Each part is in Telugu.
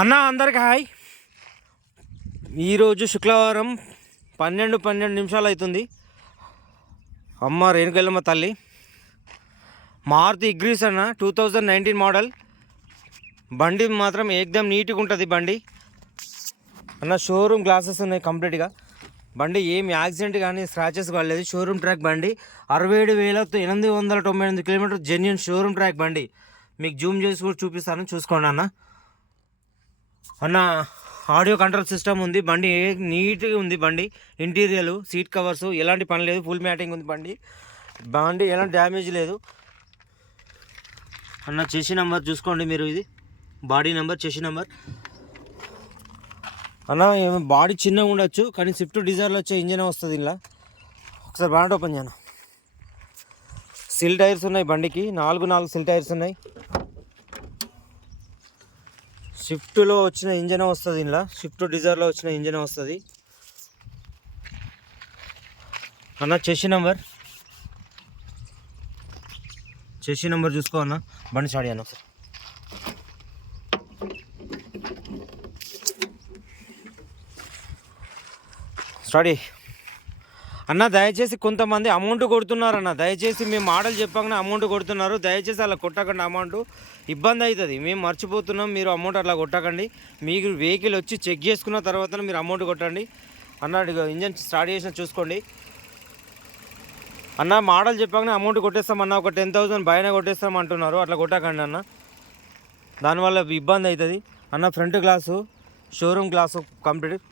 అన్న అందరికి హాయ్. ఈరోజు శుక్రవారం 12 అవుతుంది. అమ్మ రేణుకెళ్ళమ్మ తల్లి. మారుతి ఇగ్రీస్ అన్న 2019 మోడల్ బండి మాత్రం ఏకదం నీట్గా ఉంటుంది బండి అన్న. షోరూమ్ గ్లాసెస్ ఉన్నాయి కంప్లీట్గా. బండి ఏం యాక్సిడెంట్ కానీ స్క్రాచెస్ కాలేదు. షోరూమ్ ట్రాక్ బండి. 67,898 కిలోమీటర్ జెన్యున్ షోరూమ్ ట్రాక్ బండి. మీకు జూమ్ చేసి కూడా చూపిస్తాను, చూసుకోండి అన్న. అన్న ఆడియో కంట్రోల్ సిస్టమ్ ఉంది. బండి నీట్గా ఉంది. బండి ఇంటీరియర్, సీట్ కవర్స్ ఎలాంటి పని లేదు. ఫుల్ మ్యాటింగ్ ఉంది బండి ఎలాంటి డ్యామేజ్ లేదు అన్న. చెసి నెంబర్ చూసుకోండి మీరు. ఇది బాడీ నెంబర్, చెసి నెంబర్ అన్న. బాడీ చిన్నగా ఉండొచ్చు కానీ స్విఫ్ట్ డిజైర్లో వచ్చే ఇంజన్ వస్తుంది ఇలా. ఒకసారి బాగా ఓపెన్ చేయను. సిల్ టైర్స్ ఉన్నాయి బండికి. 4 సిల్ టైర్స్ ఉన్నాయి. స్విఫ్ట్లో వచ్చిన ఇంజన్ వస్తుంది ఇలా. స్విఫ్ట్ డిజైర్లో వచ్చిన ఇంజన్ వస్తుంది అన్న. చెసి నెంబర్ చూసుకో అన్న. బండి స్టార్ట్ చేయను ఒకసారి. స్టార్ట్ అన్న. దయచేసి కొంతమంది అమౌంట్ కొడుతున్నారు అన్న. దయచేసి మేము మోడల్ చెప్పగానే అమౌంట్ కొడుతున్నారు. దయచేసి అలా కొట్టకండి. అమౌంట్ ఇబ్బంది అవుతుంది. మేము మర్చిపోతున్నాం. మీరు అమౌంట్ అట్లా కొట్టకండి. మీకు వెహికల్ వచ్చి చెక్ చేసుకున్న తర్వాత మీరు అమౌంట్ కొట్టండి అన్న. ఇంజన్ స్టార్ట్ చేసిన చూసుకోండి అన్న. మోడల్ చెప్పగానే అమౌంట్ కొట్టేస్తామన్న. ఒక 10,000 పైన కొట్టేస్తాం అంటున్నారు. అట్లా కొట్టకండి అన్న. దానివల్ల ఇబ్బంది అవుతుంది అన్న. Front glass showroom glass complete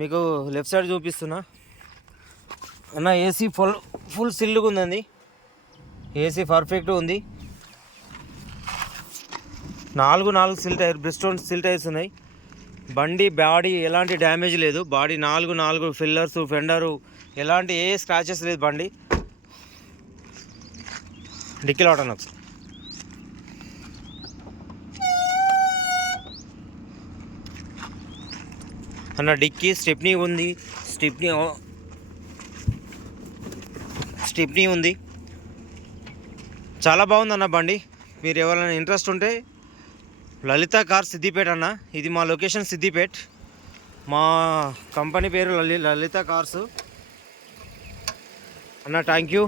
మీకు లెఫ్ట్ సైడ్ చూపిస్తున్నా అన్న. ఏసీ ఫుల్ సిల్లుగా ఉందండి. ఏసీ పర్ఫెక్ట్ ఉంది. 4 సిల్ టైర్, బ్రిస్టోన్ సిల్ టైర్స్ ఉన్నాయి. బండి బాడీ ఎలాంటి డ్యామేజ్ లేదు. బాడీ 4 ఫిల్లర్స్, ఫెండరు ఎలాంటి ఏ స్క్రాచెస్ లేదు. బండి డిక్కీలో ఆటను ఒకసారి అన్న. డిక్కీ స్టెప్నీ ఉంది. స్టెప్నీ ఉంది. చాలా బాగుంది అన్న బండి. మీరు ఎవరైనా ఇంట్రెస్ట్ ఉంటే లలిత కార్ సిద్దిపేట అన్న. ఇది మా లొకేషన్ సిద్దిపేట్. మా కంపెనీ పేరు లలిత కార్స్ అన్న. Thank you.